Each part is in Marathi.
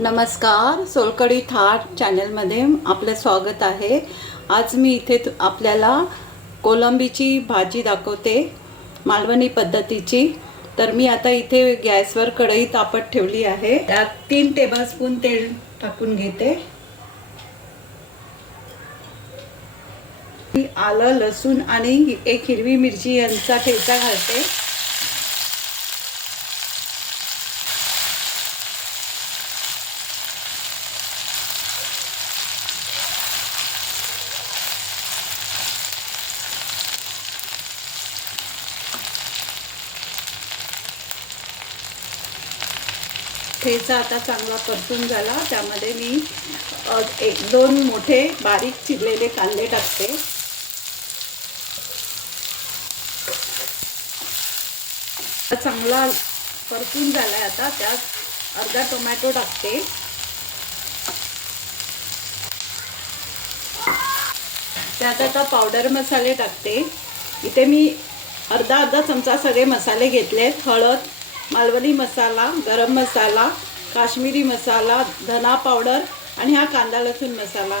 नमस्कार, सोलकढी थाट चॅनलमध्ये आपलं स्वागत आहे। आज मी इथे आपल्याला कोलंबीची भाजी दाखवते, मालवणी पद्धतीची। तर मी आता इथे गॅसवर कढई तापत ठेवली आहे। त्यात 3 टेबलस्पून तेल टाकून घेते। आलं, लसूण आणि 1 हिरवी मिरची यांचा ठेचा घालते। ठेचा आता चांगला परतून झाला। त्यामध्ये मी 1-2 मोठे बारीक चिरलेले कांदे टाकते। चांगला परतून झालाय। आता त्यात अर्धा टोमॅटो टाकते। त्यात आता पावडर मसाले टाकते। इथे मी अर्धा चमचा सगळे मसाले घेतलेत। हळद, मालवणी मसाला, गरम मसाला, काश्मीरी मसाला, धना पावडर आणि हा कांदा लसूण मसाला,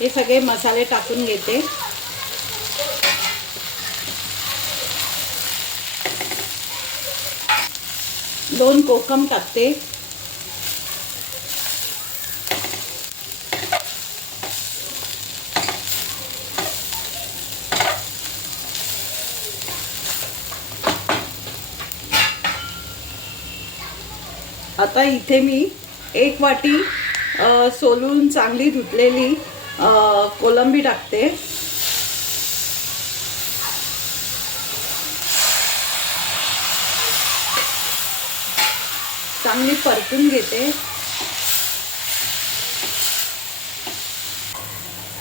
हे सगळे मसाले टाकून घेते। दोन कोकम टाकते। आता इथे मी 1 वाटी सोलून चांगली धुतलेली कोलंबी टाकते। चांगली परतून घेते।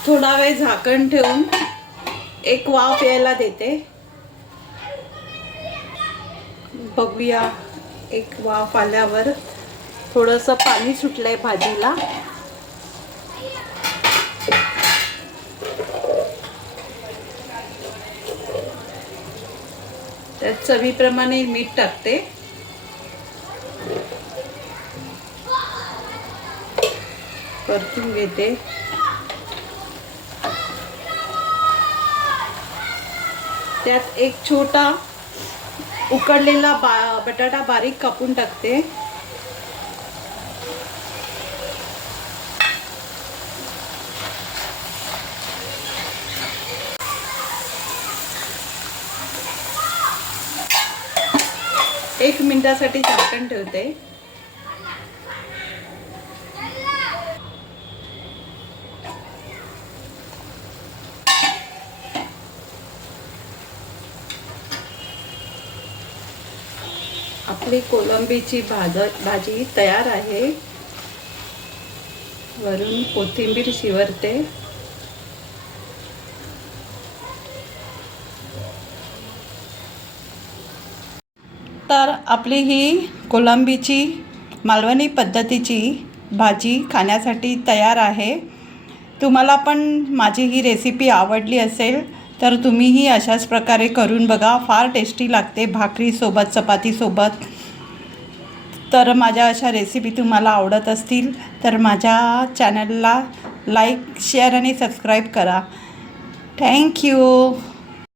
थोडा वेळ झाकण ठेवून एक वाफ यायला देते। बघूया, एक वाफ आल्यावर थोडंसं पाणी सुटलंय भाजीला। त्यात चवीप्रमाणे मीठ टाकते। परतून घेते। त्यात एक छोटा उकडलेला बटाटा बारीक कापून टाकते। एक मिनिटासाठी झाकण ठेवते। आपली कोलंबीची भाजी तयार आहे। वरून कोथिंबीर शिवरते। तर आपली ही कोलंबीची मालवणी पद्धतीची भाजी खाण्यासाठी तयार आहे। तुम्हाला पण माझी ही रेसिपी आवडली असेल तर तुम्हीही अशाच प्रकारे करून बघा। फार टेस्टी लागते भाकरीसोबत, चपातीसोबत। तर माझ्या अशा रेसिपी तुम्हाला आवडत असतील तर माझ्या चॅनलला लाईक, शेअर आणि सबस्क्राईब करा। थँक्यू।